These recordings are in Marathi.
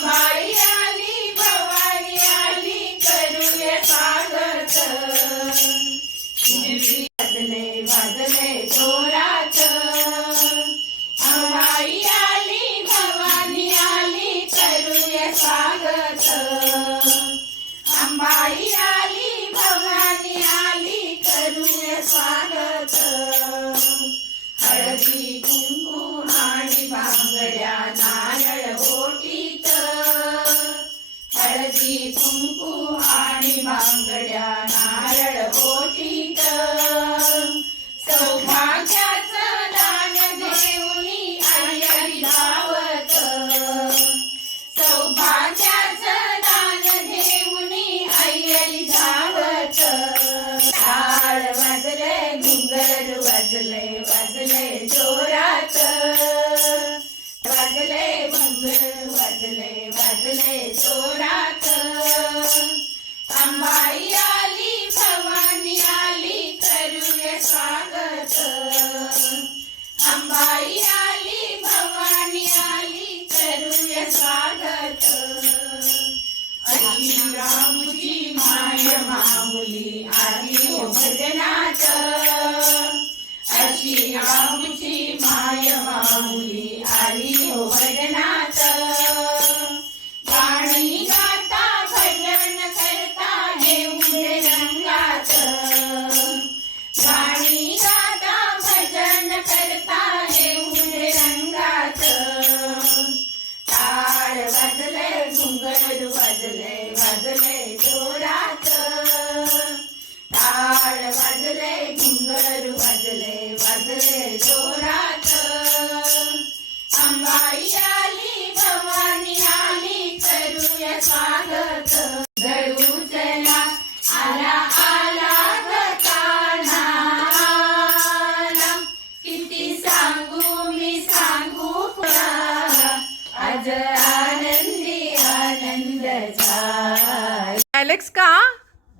Vampire. mais.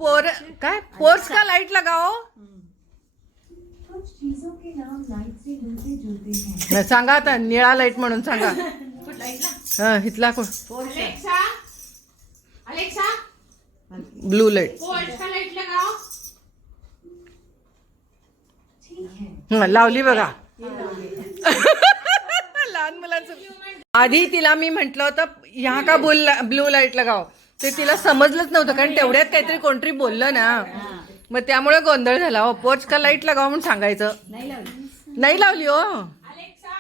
पोर काय? पोर्स का लाइट लगाओ? कुछ चीजों के नाम लाइट से मिलते जुलते हैं सांगा आता निळा लाइट म्हणून सांगा. हा हितला कोण? अलेक्सा. अलेक्सा. ब्लू लाइट लगाओ. है लावली बघा. लहान मुलांचं. आधी तिला मी म्हंटल होतं ह्या का बोल ब्लू लाइट लगाव ते तिला समजलंच नव्हतं कारण तेवढ्यात काहीतरी कोणतरी बोललं ना. मग त्यामुळे गोंधळ झाला हो. पोर्च का लाइट लगाव म्हणून सांगायचं. नाही लावली. हो. अलेक्सा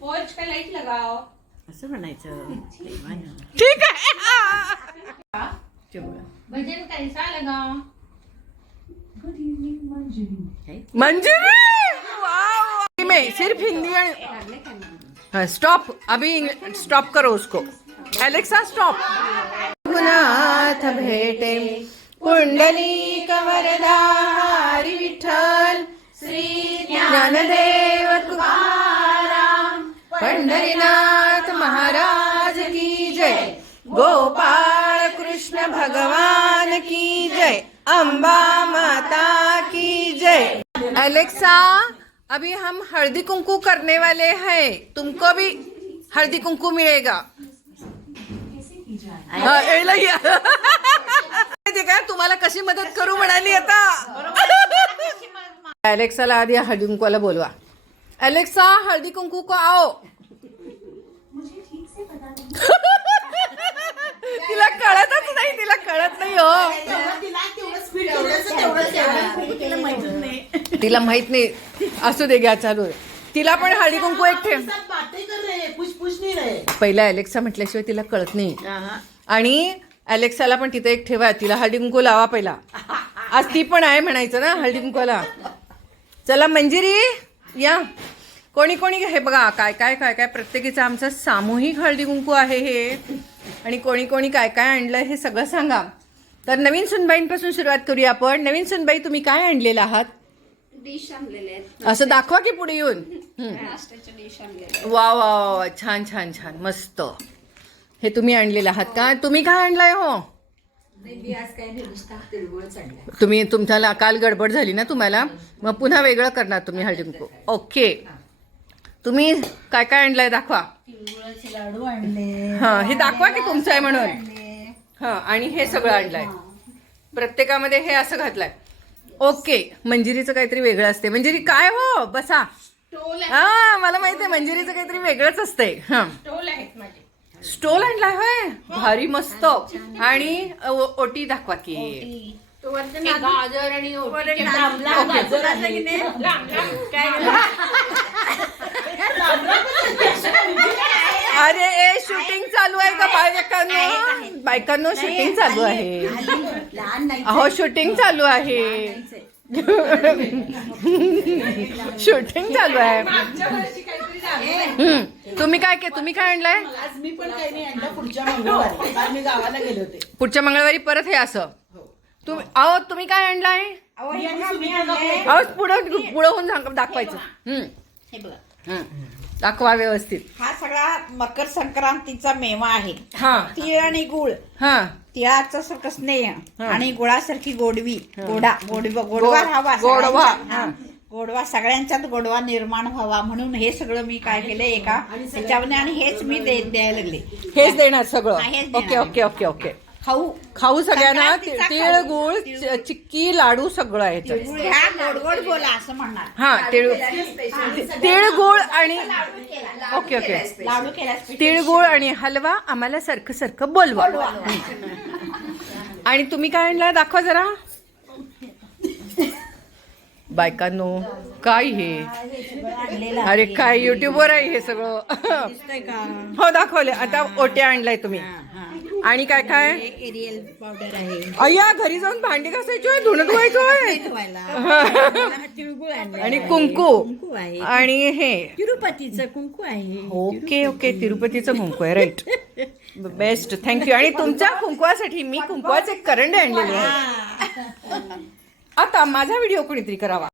पोर्च का लाइट लगाओ असं म्हणायचं. ठीक आहे. भजन कैसा लगाओ गुड इवनिंग मंजरी! मंजूरी वाव. में सिर्फ हिंदी आणि स्टॉप अभी स्टॉप करो उसको. एलेक्सा स्टॉप रघुनाथ भेटे कुंडली कवरदा हरी विठ्ठल श्री ज्ञानदेव तुकाराम पंढरीनाथ महाराज की जय गोपाल कृष्ण भगवान की जय अंबा माता की जय। एलेक्सा अभी हम हल्दी कुंकू करने वाले हैं तुमको भी हल्दी कुंकू मिलेगा। माहिती का? तुम्हाला कशी मदत करू म्हणाली आता. अलेक्साला आधी हळदी कुंकूला बोलवा. अलेक्सा हळदी कुंकू को आओ. तिला कळतच नाही तिला कळत नाही हो. तिला माहितीच नाही तिला माहीत नाही. असू दे घ्या चालू. तिला पण हळदी कुंकू एक ठेव बातें कर रहे हैं, कुछ पूछ नहीं रहे पहिला अलेक्सा म्हटल्याशिवाय तिला कळत नाही. आणि अलेक्साला पण तिथे एक ठेवा तिला हळदी कुंकू लावा पहिला. आज ती पण आहे म्हणायचं ना हळदी कुंकूला चला मंजिरी या. कोणी कोणी हे बघा काय काय काय काय प्रत्येकीचं आमचं सामूहिक हळदी कुंकू आहे हे. आणि कोणी कोणी काय काय आणलं हे सगळं सांगा. तर नवीन सुनबाईंपासून सुरुवात करूया आपण. नवीन सुनबाई तुम्ही काय आणलेलं आहात? डिश आणलेले आहेत. असं दाखवा की पुढे येऊन. डिश वा वा वा वा. छान छान छान. मस्त. हे तुम्ही आणलेलं आहात का? तुम्ही काय आणलाय हो? मी आज काय नाही नुसता तिळगुळ चढलाय. तुम्ही तुमच्याला काल गडबड झाली ना तुम्हाला? मग पुन्हा वेगळं करणार तुम्ही हळदी कुंकू. ओके. तुम्ही काय काय आणलंय दाखवा. लाडू आणले. हा हे दाखवा की तुमचं आहे म्हणून. आणले. हा आणि हे सगळं आणलंय. प्रत्येकामध्ये हे असं घातलंय. ओके मंजिरीचं काहीतरी वेगळं असते मंजिरी काय हो? बसा. स्टोल हा मला माहिती आहे मंजिरीचं काहीतरी वेगळंच असतंय. हा. स्टोल आहेत माझे. स्टोल आणलाय होय? भारी मस्त. आणि ओटी दाखवा की. तो वरती गाजर आणि ओटीचे लांब लांब गाजर असं की नाही? लांब लांब काय अरे ए शूटिंग चालू आहे का बायकांनो बायकांनो शूटिंग चालू आहे. लहान नाही अहो शूटिंग चालू आहे. शूटिंग चालू आहे. मागच्या वर्षी काहीतरी झालं. हम्म. तुम्ही काय के तुम्ही काय आणलंय? आज मी पण काही नाही आणलं पुढच्या मंगळवारी. काल मी गावाला गेले होते. पुढच्या मंगळवारी परत हे असं. तुम्ही अहो तुम्ही काय आणलाय? मी आणि सुनीता गप्पा अहो पुढं पुढं होऊन सांग- दाखवायचं. हम्म. हे बघा. हम्म. दाखवा व्यवस्थित. हा सगळा मकर संक्रांतीचा मेवा आहे. हा. तीळ आणि गुळ. हा. तिळाचं सारखं स्नेह आणि गुळासारखी गोडवी. गोडा गोडवा गोडवा गोड- राहावा गोडवा, सगळ्यांच्यात. हा. गोडवा सगळ्यांच्यात गोडवा निर्माण व्हावा म्हणून हे सगळं मी काय केलं एका ह्याच्यामध्ये आणि हेच मी दे- द्यायला लागले. हेच देणार सगळं. हा, हेच ओके. Okay okay okay. खाऊ खाऊ सगळ्यांना संक्रांतीचा तिळ खाऊ. गुळ तिळगुळ. चि- चिक्की लाडू सगळं आहे ह्याच्यात. तिळगुळ ह्या गोड गोड बोला असं म्हणणार. हा तिळ तिळ गुळ आणि ओके ओके. लाडू केला तिळगुळ आणि हलवा आम्हाला सारखं सारखं बोलवा. आणि तुम्ही काय आणलाय दाखवा जरा. बायकांनो काय हे? अरे काय युट्यूबवर आहे हे सगळं. हो दाखवले. आता ओट्या आणलाय तुम्ही. आणि काय काय? एरियल पावडर आहे. अय्या घरी जाऊन भांडी घासायची धुणं धुवायचोय धुवायला. तिळगुळ आणले आणि कुंकू. कुंकू आहे. आणि हे. तिरुपतीचं कुंकू आहे. Okay okay. तिरुपतीचं कुंकू आहे. राईट बेस्ट थँक्यू आणि तुमच्या कुंकवासाठी मी कुंकवाचे करंडे आणलेले आहेत. आता माझा व्हिडिओ कोणीतरी करावा.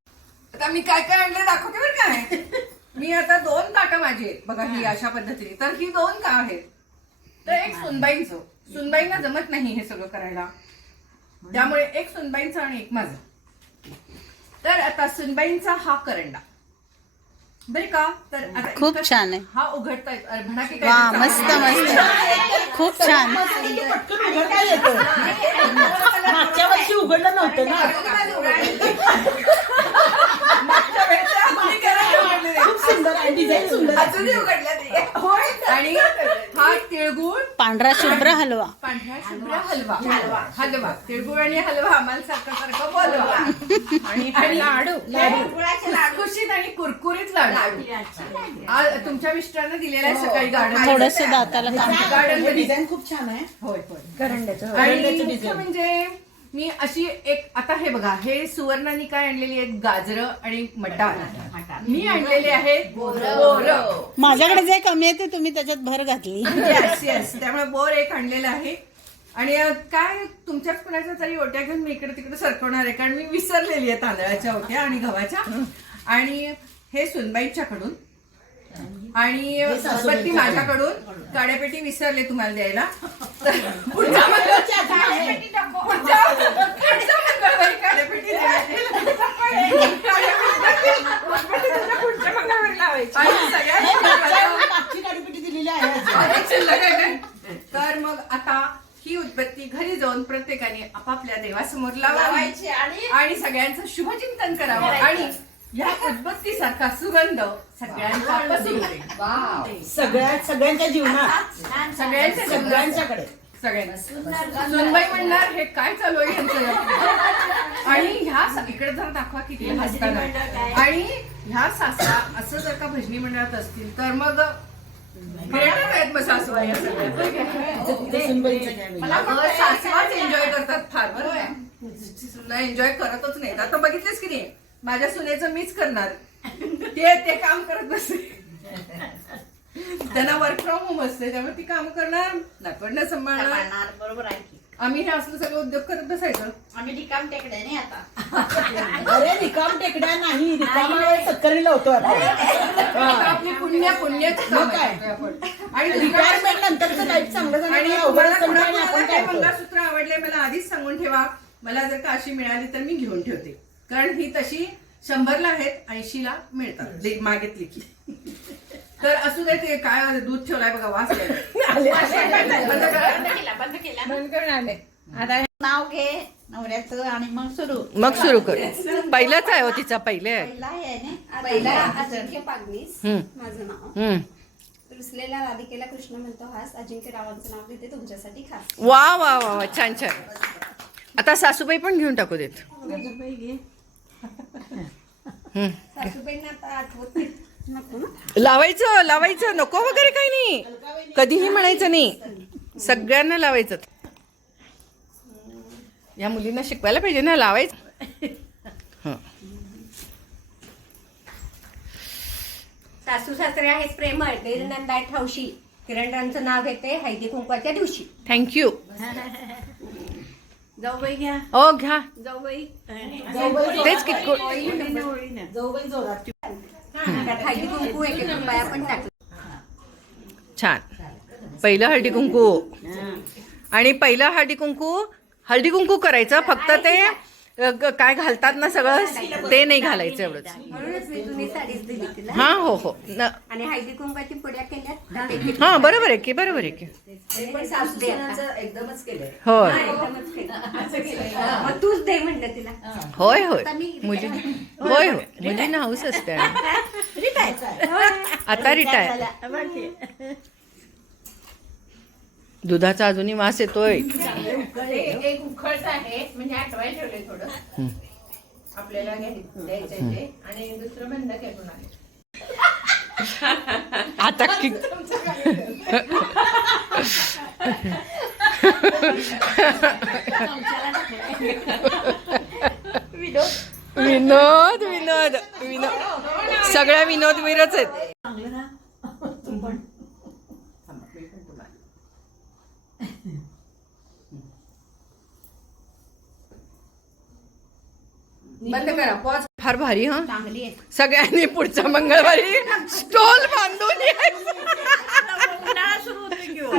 आता मी काय काय आणले दाखवते बरं काय मी आता दोन ताटं माझी आहेत. बघा ही. अशा पद्धतीने. तर ही दोन का आहेत? तर एक सुनबाईंचं. सुनबाईंना जमत नाही हे सगळं करायला. त्यामुळे एक सुनबाईंचं आणि एक माझं. तर आता सुनबाईंचा हा करंडा. बरे का? तर आता खूप छान आहे. हा उघडता येतो अरे म्हणा की काय वा ते मस्त मस्त. खूप छान. पटकन उघडता येतं. मागच्या वर्षी उघडलं नव्हतं ना. मागच्या कोणी करायला उघडलेलं आहे. खूप सुंदर आहे डिझाईन सुंदर आहे. अजूनही उघडलं नाही. होय. आणि हा तिळगुळ. पांढरा शुभ्र हलवा. पांढरा शुभ्र हलवा. हलवा. तिळगुळ आणि हलवा आम्हाला सारखं सारखं बोलवा. आणि आणि लाडू. लाडू. खुशीत आणि कुरकुरीत लाडू. आज तुमच्या मिस्टरांना दिलेला आहे सकाळी गार्डन थोडस दाताला काम. गार्डनमध्ये. डिझाईन खूप छान आहे. होय होय. करंड्याचं. आणि मुख्य डिझाईन. म्हणजे मी अशी एक आता हे बघा हे सुवर्णानी काय आणलेली आहेत? गाजरं आणि मटार. मी आणलेले आहेत बोरं. माझ्याकडे जे कमी आहे ते तुम्ही त्याच्यात भर घातली. येस येस त्यामुळे बोर एक आणलेलं आहे. आणि अ, काय तुमच्याच कुणाच्या तरी ओट्या घेऊन मी इकडे तिकडे सरकवणार आहे कारण मी विसरलेली आहे तांदळाच्या ओट्या आणि गव्हाच्या. आणि हे सुनबाईच्याकडून. आणि बत्ती माझ्याकडून काड्यापेटी विसरले तुम्हाला द्यायला. तर पुढच्या मंगळवारी काड्यापेटी मंगळवारी लावायची. आणि? तर मग आता ही उदबत्ती घरी जाऊन प्रत्येकाने आपापल्या देवासमोर लावायची आणि सगळ्यांचं शुभचिंतन करावं. आणि या उदबत्ती सारखा सुगंध. सगळ्यांचा पसरू सगळ्या सगळ्यांच्या जीवनात. सगळ्यांच्या जीवनात. सगळ्यांच्याकडे. सगळ्यांना सुनबाई म्हणणार हे काय चालू आहे यांचं आणि ह्या सा- इकडे जर दाखवा किती हसताना. आणि ह्या सासरा असं जर का भजनी मंडळात असतील तर मग आहेत मग या सगळ्या. काय वेगळं. मला वाटतं सासवाच एन्जॉय करतात फार बरं सुना एन्जॉय करतच नाहीत. आता बघितलेस की नाही? माझ्या सुनेचं मीच करणार. ते ते काम करत बसते त्यांना वर्क फ्रॉम होम असते त्यामुळे ती काम करणार नातवंड सांभाळणार. बरोबर आहे की. आम्ही हे असलं सगळं उद्योग करत बसायचं. आम्ही रिकाम टेकडे नाही आता. अरे रिकाम टेकड्या नाही रिकामा आपण आता. आपली पुण्य पुण्याची मग काय? आणि रिटायरमेंट नंतरचं लाईफ चांगलं झालं आणि नाही, अवघड मला असतं कुणाला आणि आपण कुणाला काय करतो? मंगळसूत्र आवडले मला आधीच सांगून ठेवा. मला जर का अशी मिळाली तर मी घेऊन ठेवते. कारण ही तशी शंभरला आहेत ऐंशीला मिळतात. ले- मागितली की. तर असू दे ते काय दूध ठेवलाय बघा वास. बंद. नाव घे नवऱ्याचं आणि मग सुरू. मग सुरू कर. पहिलाच आहे हो तिचा पहिले. आहे पहिला आहे ना? पहिला अजिंक्य पागनीस. माझं नाव. हम्म. रुसलेल्या राधिकेला कृष्ण म्हणतो हास अजिंक्य रावांचं नाव घेते तुमच्यासाठी खास. वा वा वा वा छान छान. आता सासूबाई पण घेऊन टाकू देत. लावायचं लावायचं नको वगैरे काही नाही. कधीही म्हणायचं नाही. सगळ्यांना लावायचं. या मुलींना शिकवायला पाहिजे ना लावायचं. हं. सासू सासरे आहेत प्रेमळ नंदा ठौशी किरणरांचं नाव घेते हळदी कुंकवाच्या दिवशी. थँक्यू घ्या. ओ घ्या. जाऊबाई तेच कितको जाऊबाई जोरात त्यात हळदी कुंकू एक एक रुपया पण टाकला. छान. पहिलं हळदी कुंकू. आणि पहिलं हळदी कुंकू हळदी कुंकू करायचं फक्त ते काय घालतात ना सगळं? ते नाही घालायचं एवढंच. म्हणूनच मी जुनी साडीच दिली तिला. हा हो हो. हा. बरोबर आहे की बरोबर आहे की. ते पण सासू दे आता. एकदमच केलंय. होय. एकदमच केलं. मग तूच दे म्हणलं तिला. होय होय. मुली होय होय. मुलींना हाऊस असते. आता रिटायर. दुधाचा अजूनही वास येतोय. एक उखळत आहे. म्हणजे आठवायला ठेवले थोडं. आपल्याला घ्याय- द्यायचं ते. आणि दुसरं बंद करून आले आता कि विनोद विनोद विनोद. सगळ्या विनोद वीरच आहेत बंद करा. पॉज. फार भारी हा? चांगली आहे. सगळ्यांनी पुढच्या मंगळवारी स्टॉल बांधून उन्हाळा सुरू होते घेऊ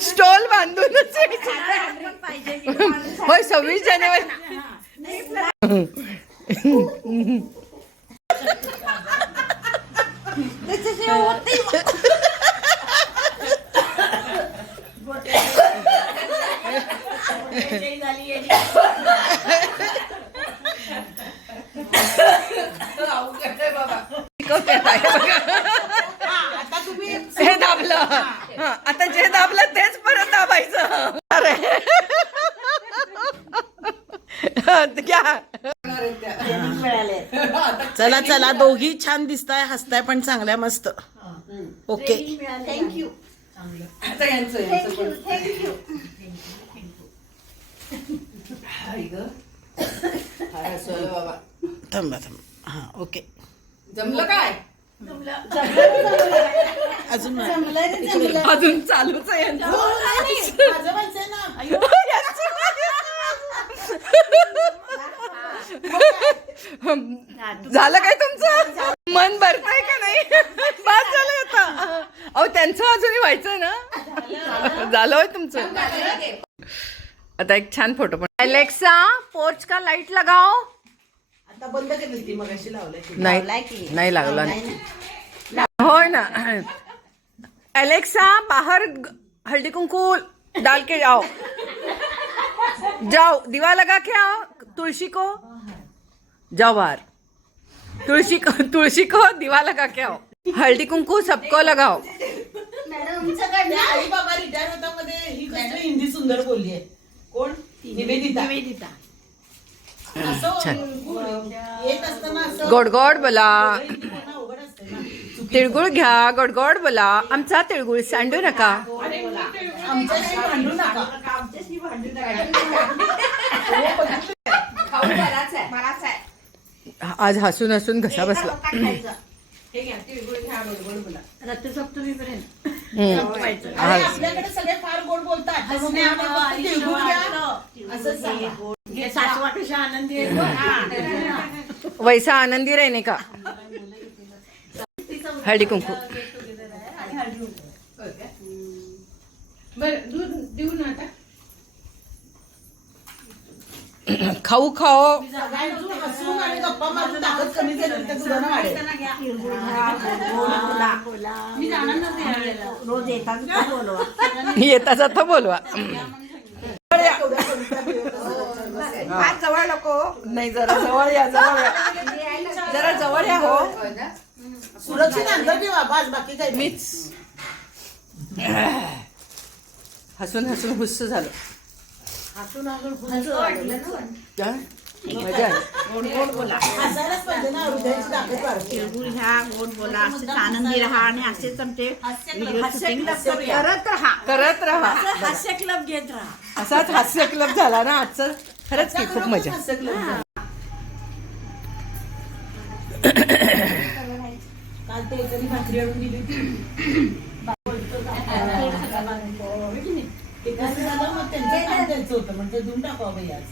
स्टॉल बांधूनच यायचं. पाहिजे होय सव्वीस जानेवारी. आता तुम्ही हे दाबलं आता जे दाबलं तेच परत दाबायचं. अरे. चला चला दोघी छान दिसताय हसताय पण चांगल्या मस्त. ओके थँक्यू आता यांचं यांचं पण. हाय गं. बाबा थांबा थांबा. हा ओके. जमलं काय? अजून अजून चालूच आहे यांचं. झालं काय तुमचं? मन भरतंय का नाही? बस झालं आता. अहो त्यांचं अजूनही व्हायचं ना? झालं होय तुमचं. आता एक छान फोटो पण. अलेक्सा पोर्च का लाइट लगाओ? आता बंद केली ती मग अशी लावलंय नाही? नाही लागला. होय ना. एलेक्सा बाहर ग- हल्दी कुंकू डाल के आओ. जाओ दीवा लगा के आओ. तुलसी को जाओ बाहर. तुलसी को तुलसी को दीवा लगा के आओ. हल्दी कुंकू सबको लगाओ. आई बाबा रिटायर होता मध्ये ही कसली हिंदी सुंदर बोलली आहे. कोण? निवेदिता. निवेदिता. असं येत असताना असं गोड गोड बोला तिळगुळ घ्या गोड गोड बोला. आमचा तिळगुळ सांडू नका. आज हसून हसून घसा बसला. हे घ्या तिळगुळ घ्या बरोबर बोला. रथसप्तमीपर्यंत हम्म. आणि आज. आपल्याकडे सगळे फार गोड बोलतात. सासवा कशा आनंदी आहे वैसा आनंदी रहने का? हळदी कुंकू. बरं दूध देऊ ना आता. खाऊ खाओ. सगळ्यांतून हसून आणि गप्पा मारून ताकद कमी झाली तर तुला ना वाढेल रोज येतात का बोलवा येता जाता बोलवा आज जवळ नको. नाही जरा जवळ या जवळ या. जरा जवळ या हो. सुरक्षित अंतर ठेवा बस बाकी काही नाही. मीच. हसून हसून हुस्स झालं. हा? मजा आली हसायलाच पाहिजे ना हृदयाची ताकद वाढते तिळगुळ घ्या गोड बोला? असेच आनंदी राहा आणि असेच आमचे करत राहा. करत राहा. हास्य क्लब घेत राहा. असाच हास्य क्लब झाला ना आजचं? खरंच की खूप मजा. हास्य क्लब. काल ते एकाने भाकरी आणून दिली होती. ते कसं झालं मग त्यांचं काम त्यांचं होतं. म्हणजे देऊन टाकावं बाई आज.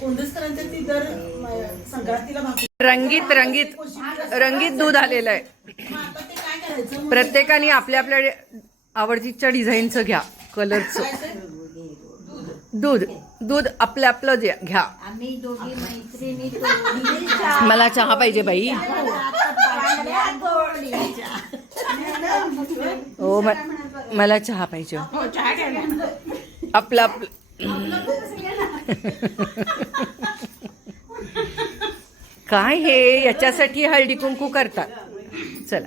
कोंडसकरांच्या ती दर म, संक्रांतीला भाकरी रंगीत रंगीत रंगीत दूध आलेलं आहे. प्रत्येकाने आपल्या आपल्या आवडतीच्या डिझाईनचं घ्या कलरचं? दूध दूध आपलं आपलं जे- घ्या. आम्ही दोघी मैत्रिणी दोघी मला चहा पाहिजे बाई. हो म- मला चहा पाहिजे. हो आपलं आपलं काय हे? याच्यासाठी हळदी कुंकू करतात. चला.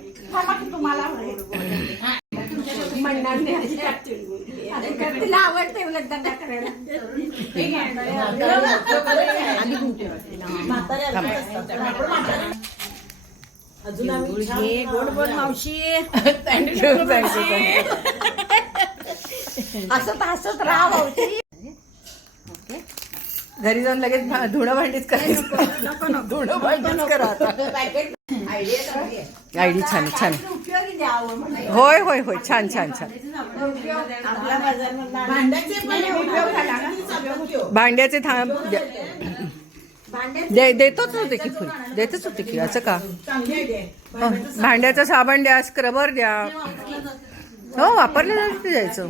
तिला आवडते उलट दंगा करायला. अजून आम्ही गोड बोल मावशी थँक्यू थँक्यू हसत हसत राहा मावशी घरी जाऊन लगेच धुणं भांडीच करायचं धुणं भांडीच करा आयडी छान छान होय होय होय. छान छान छान. भांड्याचे थांब. द्या. दे देतोच होते की फुल. देतच होते की असं का? भांड्याचा हो, भांड्याचं साबण द्या स्क्रबर द्या. हो वापरलं जायचं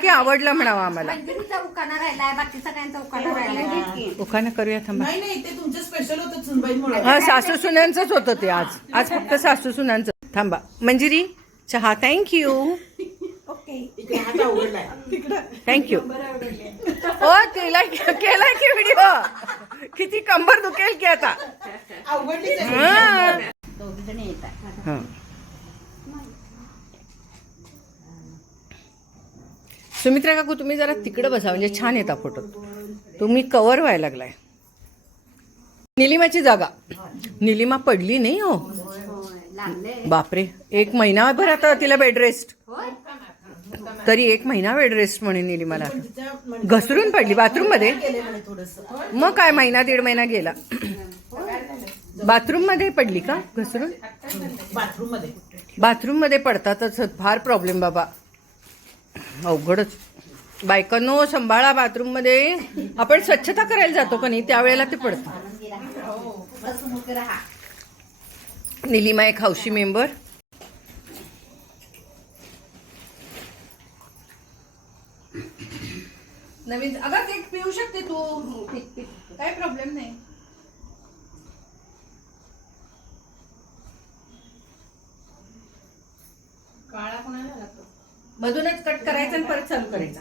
म्हणजे की आवडलं म्हणावं आम्हाला. मंदिरीचा उकाना राहिलाय बाकी सगळ्यांचा उकाना राहिलाय. उखाणं करूया थांबा. नाही नाही ते तुमचं स्पेशल होतं सुनबाईंमुळे. हा सासू सुनांचंच होतं ते आज. आज फक्त सासू सुनांचं थांबा. मंजिरी चहा थँक्यू थँक्यू ओ तिला केलाय की व्हिडिओ किती कंबर दुखेल की आता. हा. दोघी जणी येतात हा. सुमित्रा काकू तुम्ही जरा तिकडे बसा म्हणजे छान येता फोटो तुम्ही कवर व्हायला लागलाय. निलिमाची जागा. निलिमा पडली नाही हो. बापरे एक महिनाभर आता तिला बेड रेस्ट तरी एक महिना बेड रेस्ट म्हणे निलिमाला. घसरून पडली बाथरूममध्ये. मग काय महिना दीड महिना गेला. बाथरूममध्ये पडली का घसरून? बाथरूममध्ये बाथरूममध्ये पडतातच फार प्रॉब्लेम बाबा. अवघडच. बायकांनो सांभाळा बाथरूममध्ये. आपण स्वच्छता करायला जातो का नाही त्यावेळेला ते पडतं. निलिमा एक हौशी मेंबर. नवीन अगं केक पिऊ शकते तू. काय प्रॉब्लेम नाही. मधूनच कट करायचा आणि परत चालू करायचा.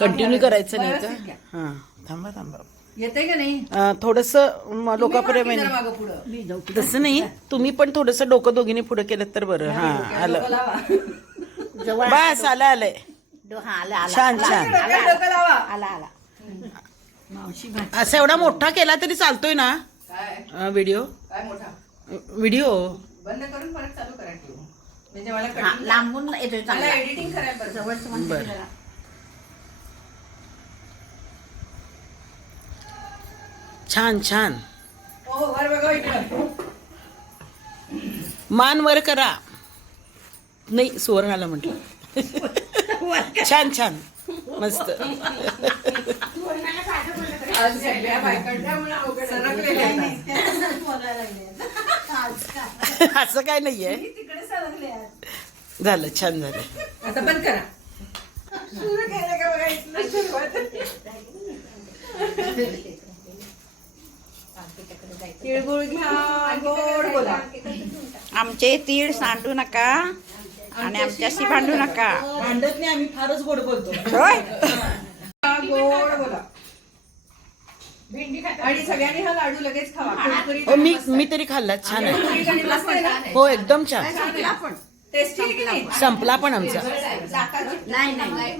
कंटिन्यू करायचं नाही व्यवस्थित घ्या. का हा. थांबा थांबा. येते का नाही? थोडस लोकांपर्यंत जरा मागं पुढं. तसं नाही. तुम्ही पण थोडस डोकं दोघींनी पुढे केलं तर बरं. हा आलं. लावा. बस आलं. आलंय. हा आला आला. छान छान. डोक्यात डोकं लावा. आला आला असं एवढा मोठा केला तरी चालतोय ना? काय? व्हिडिओ काय मोठा? व्हिडिओ बंद करून परत चालू करा ठेवू म्हणजे मला हा, लांबून येतोय मला चांगला. एडिटिंग करायला बरं जवळच म्हणते बरं. जरा. छान छान. हो वर बघा इकडं. मान वर करा. नाही सुवर्णाला म्हटलं. छान छान. मस्त. आज सगळ्या बायकांना सरकलेल्या आहेत. असं काय नाहीये. झालं छान झालं. आता बंद करा. तिळगुळ घ्या गोड बोला. आमचे तीळ सांडू नका आणि आमच्याशी भांडू नका. भांडत नाही आम्ही फारच गोड बोलतो. होय. गोड बोला. भेंडी खाता. आणि सगळ्यांनी हा लाडू लगेच खावा. कुरकुरीत हो मी मी तरी खाल्ला. छान आहे. कुरकुरीत आणि मस्त आहे ना? हो एकदम छान. संपला पण. टेस्टी आहे की नाही? संपला. पण आमचा. नाही नाही.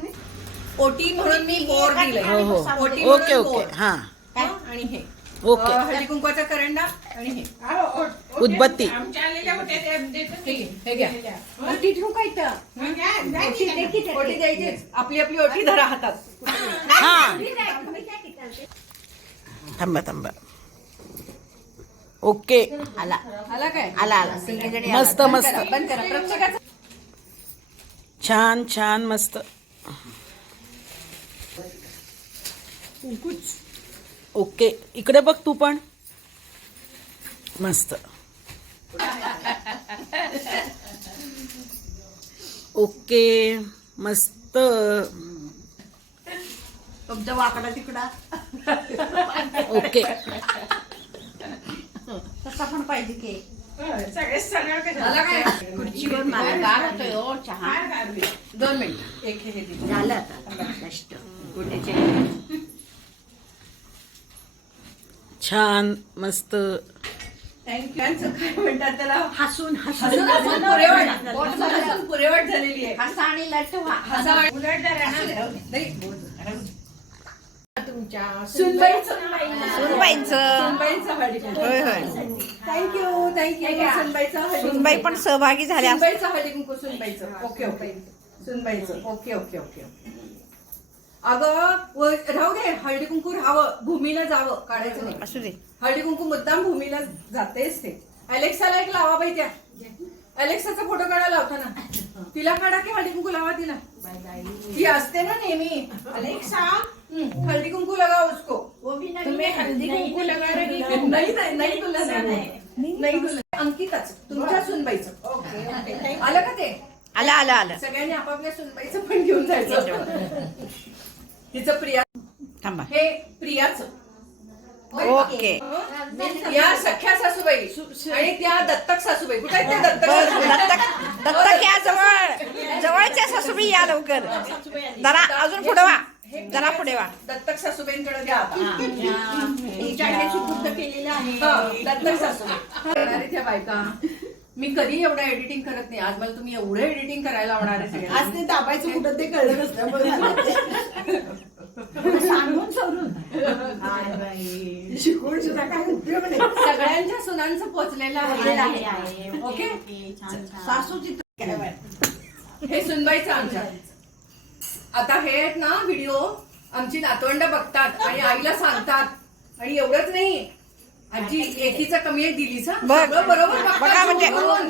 ओटी म्हणून मी बोर दिलंय. हो हो. ओटी ओके म्हणून ओके बोर. हा. हं, आणि हे. ओके. हळदी कुंकवाचा करंडा आणि हे. अहो, ओ- ओ- उदबत्ती. आमच्या आलेल्या होत्या त्या देतो. की. हे घ्या. ओटी ठेवू का इथं? मग घ्या, जा ओटी की. दे की ते. ओटी द्यायची आपली आपली ओटी धरा हातात. हा. थांबा थांबा. ओके. आला. आला काय? आला आला. मस्त मस्त. छान छान मस्त. ओके. इकडे बघ तू पण. मस्त. ओके. मस्त. तुमचा वाकडा तिकडा. ओके. तसा पण पाहिजे की. हं, सगळे सरळ कशा आला काय? खुर्चीवर मला गार होतोय हो चहा. दोन मिनिट. एक हे दिली झालं आता. नष्ट छान मस्त. थँक्यू काय म्हणतात त्याला? हसून हसून. हसून हसून पुरेवाट हसून पुरेवाट झालेली आहे. हसा आणि हसा आणि- उलट जरा. नाही सुनबाईचं सुनबाईंचं. सुनबाईचं हळदी कुंकू. होय होय. थँक्यू थँक्यू सुनबाईचं. सुनबाई पण सहभागी झाल्या सुनबाईचं हळदी कुंकू सुनबाईचं. Okay okay. सुनबाईचं. Okay okay okay. अगं व- राहू दे हळदी कुंकू राहावं भूमीला जावं काढायचं नाही. असू दे. हळदी कुंकू मुद्दाम भूमीला जातेच ते. अलेक्साला एक लावा बाई त्या. अलेक्साचा फोटो काढायला लावता ना. तिला काढा की हळदी कुंकू लावा तिला. ती असते ना नेहमी. अलेक्सा हम्म, हळदी कुंकू लगाओ उसको. तुम्ही हल्दी कुंकू लगा रही हो. नाही नाही नाही तुला नाही. नाही. तुला. अंकिताच. तुमच्या सुनबाईचं. आलं का ते? आलं आलं आलं. सगळ्यांनी आपापल्या सुनबाईचं पण घेऊन जायचं. तिचं प्रिया थांबा. हे प्रियाचं. ओके. या सख्या सासूबाई आणि त्या दत्तक सासूबाई. कुठे आहेत त्या दत्तक? दत्तक दत्तक या जवळ. जवळच्या सासूबाई या लवकर. जरा अजून पुढे वा. जरा पुढे वा दत्तक सासूबाईंकडे द्या आता. केलेलं आहे. दत्तक सासूबाई त्या बायका. मी कधी एवढं एडिटिंग करत नाही. आज मला तुम्ही एवढं एडिटिंग करायला लावणार आहे. आज ते दाबायचं कुठं ते कळलं नसल्यामुळे सांगून सोडून शिकवून सुद्धा काय उपयोग नाही. सगळ्यांच्या सुनांचं पोचलेलं आहे. ओके? सासू हे सुनबाईचं आमच्या आता हे आहेत ना व्हिडिओ आमची नातवंड बघतात आणि आईला सांगतात. आणि एवढंच नाही आजी एकीचा कमी एक दिलीस हं? बघ. सगळं बरोबर बघा म्हणजे- बघून.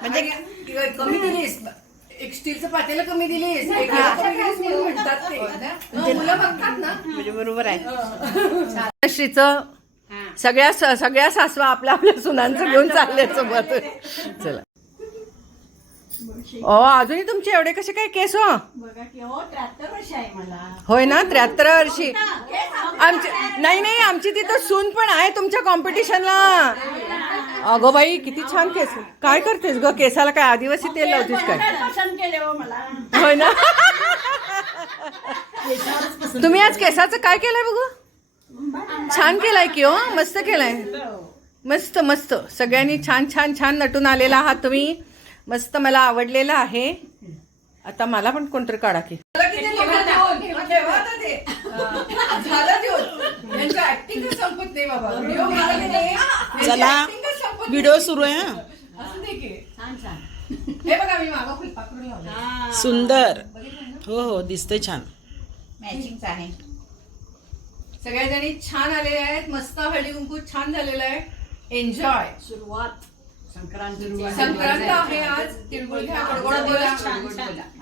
म्हणजे- कमी दिलीस. एक स्टीलचं पातेलं कमी दिलीस म्हणतात ते हं, मुलं बघतात ना. म्हणजे बरोबर आहे. श्रीचं सगळ्या सगळ्या सासवा आपल्या आपल्या सुनांचं घेऊन चालले सोबत. चला. ओ अजूनही तुमचे एवढे कसे काय केस हो? हो त्र्याहत्तर वर्ष आहे मला. होय ना त्र्याहत्तर वर्षी. आमची नाही नाही आमची तिथं सून पण आहे तुमच्या कॉम्पिटिशनला अगो बाई किती छान केस. काय करतेस ग? केसाला काय आदिवासी तेल लावतेस काय? हो मला. होय ना? तुम्ही आज केसाचं काय केलंय बघू? छान केलाय की हो मस्त केलाय. मस्त मस्त. सगळ्यांनी छान छान छान नटून आलेला आहात तुम्ही. मस्त मला आवडलेलं आहे. आता मला पण कोणतरी काढा की. संपत नाही बाबा. चला. व्हिडिओ सुरू आहे बघा मी मागं फुलपाखरू लावलं सुंदर. हो हो दिसते छान. मॅचिंगचा आहे. सगळ्याजणी छान आलेले आहेत. मस्त हळदी कुंकू छान झालेलं आहे. एन्जॉय सुरुवात. संक्रांत संक्रांत आहे आज. तिळगुळ घ्या गोड गोड बोला.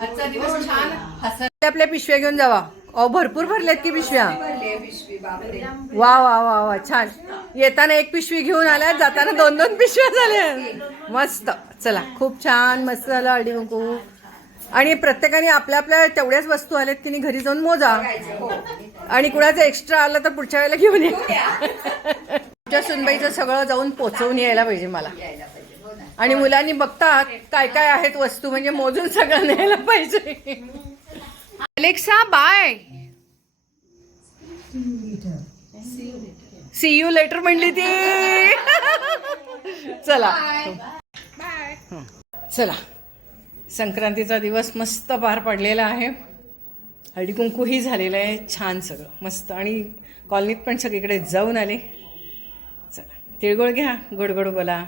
आजचा दिवस छान हसत. आपल्या पिशव्या घेऊन जावा. अहो भरपूर भरल्यात की पिशव्या? भरली पिशवी बापरे. वा वा वा वा छान. येताना एक पिशवी घेऊन आल्या जाताना दोन दोन पिशव्या झाल्या. मस्त. चला खूप छान मस्त झालं हळदी कुंकू आणि प्रत्येकाने आपल्या आपल्या तेवढ्याच वस्तू आल्यात की नाही घरी जाऊन मोजा. आणि कुणाचं एक्स्ट्रा आलं तर पुढच्या वेळेला घेऊन या. तुमच्या सुनबाईचं सगळं जाऊन पोचवून यायला पाहिजे मला. आणि मुलांनी बघतात काय काय आहेत वस्तू म्हणजे मोजून सगळं न्यायला पाहिजे. Alexa bye see you later म्हणली ती. चला. चला. संक्रांतीचा दिवस मस्त पार पडलेला आहे. हळदी कुंकूही झालेलं आहे. छान सगळं. मस्त. आणि कॉलनीत पण सगळीकडे जाऊन आले. चला. तिळगुळ घ्या. गोड बोला.